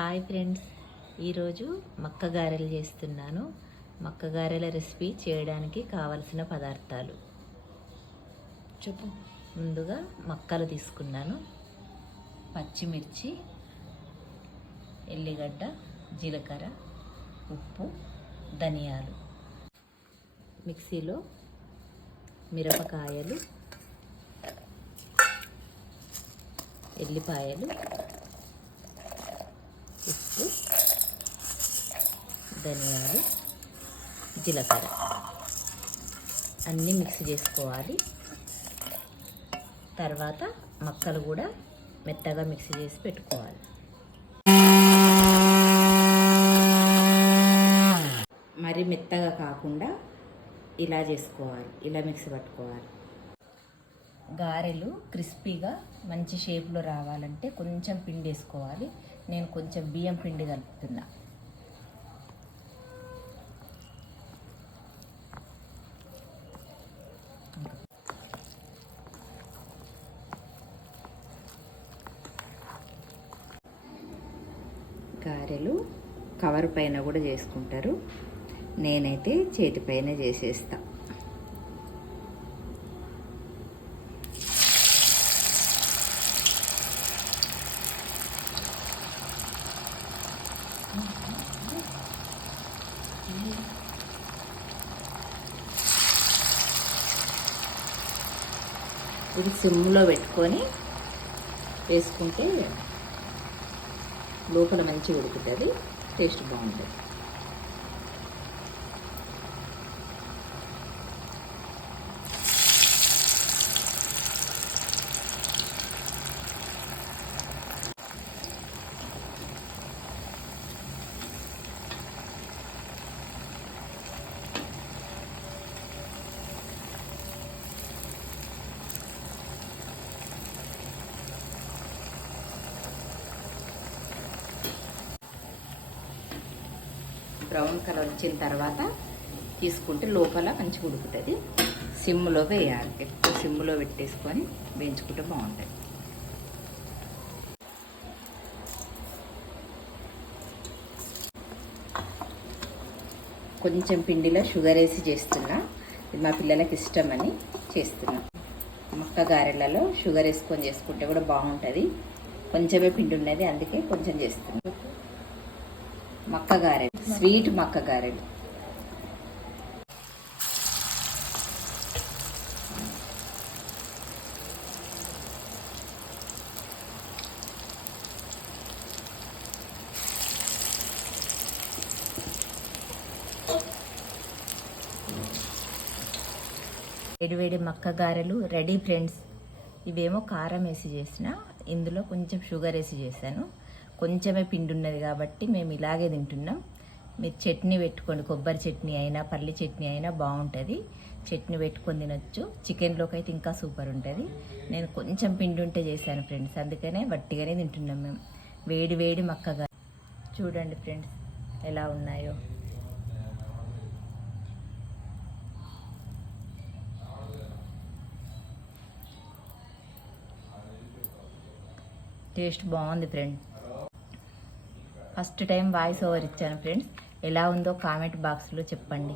Hi friends, ఈరోజు మక్క గారెలు చేస్తున్నాను. మక్క గారెల రెసిపీ చేయడానికి కావలసిన పదార్థాలు చెప్పు. ముందుగా మక్కలు తీసుకున్నాను, పచ్చిమిర్చి, ఎల్లిగడ్డ, జీలకర్ర, ఉప్పు, ధనియాలు. మిక్సీలో మిరపకాయలు, ఎల్లిపాయలు, ఉప్పు, ధనియాలు, జీలకర్ర అన్నీ మిక్స్ చేసుకోవాలి. తర్వాత మక్కలు కూడా మెత్తగా మిక్స్ చేసి పెట్టుకోవాలి. మరి మెత్తగా కాకుండా ఇలా చేసుకోవాలి, ఇలా మిక్స్ పట్టుకోవాలి. గారెలు క్రిస్పీగా మంచి షేప్లో రావాలంటే కొంచెం పిండి వేసుకోవాలి. నేను కొంచెం బియ్యం పిండి కలుపుతున్నా. గారెలు కవర్ పైన కూడా చేసుకుంటారు, నేనైతే చేతి పైన చేసేస్తా. ఇది సిమ్లో పెట్టుకొని వేసుకుంటే లోపల మంచిగా ఉడుకుతుంది, టేస్ట్ బాగుంటుంది. బ్రౌన్ కలర్ వచ్చిన తర్వాత తీసుకుంటే లోపల మంచిగా ఉడుకుతుంది. సిమ్లో వేయాలి, ఎక్కువ సిమ్లో పెట్టేసుకొని వేయించుకుంటే బాగుంటుంది. కొంచెం పిండిలో షుగర్ వేసి చేస్తున్నా, ఇది మా పిల్లలకి ఇష్టమని చేస్తున్నా. మక్క గారెలలో షుగర్ వేసుకొని చేసుకుంటే కూడా బాగుంటుంది. కొంచెమే పిండి ఉన్నది, అందుకే కొంచెం చేస్తున్నా. మక్క గారెలు, స్వీట్ మక్క గారెలు. వేడివేడి మక్క గారెలు రెడీ ఫ్రెండ్స్. ఇవేమో కారం వేసి చేసిన, ఇందులో కొంచెం షుగర్ వేసి చేశాను. కొంచెమే పిండి ఉన్నది కాబట్టి మేము ఇలాగే తింటున్నాం. మీరు చట్నీ పెట్టుకోండి, కొబ్బరి చట్నీ అయినా పల్లి చట్నీ అయినా బాగుంటుంది. చట్నీ పెట్టుకొని తినొచ్చు. చికెన్లోకి అయితే ఇంకా సూపర్ ఉంటుంది. నేను కొంచెం పిండి ఉంటే చేశాను ఫ్రెండ్స్, అందుకనే వట్టిగానే తింటున్నాం మేము. వేడి వేడి మక్కగా చూడండి ఫ్రెండ్స్ ఎలా ఉన్నాయో. టేస్ట్ బాగుంది friend. First time voice over ఇచ్చాను ఫ్రెండ్స్. ఎలా ఉందో కామెంట్ బాక్స్లో చెప్పండి.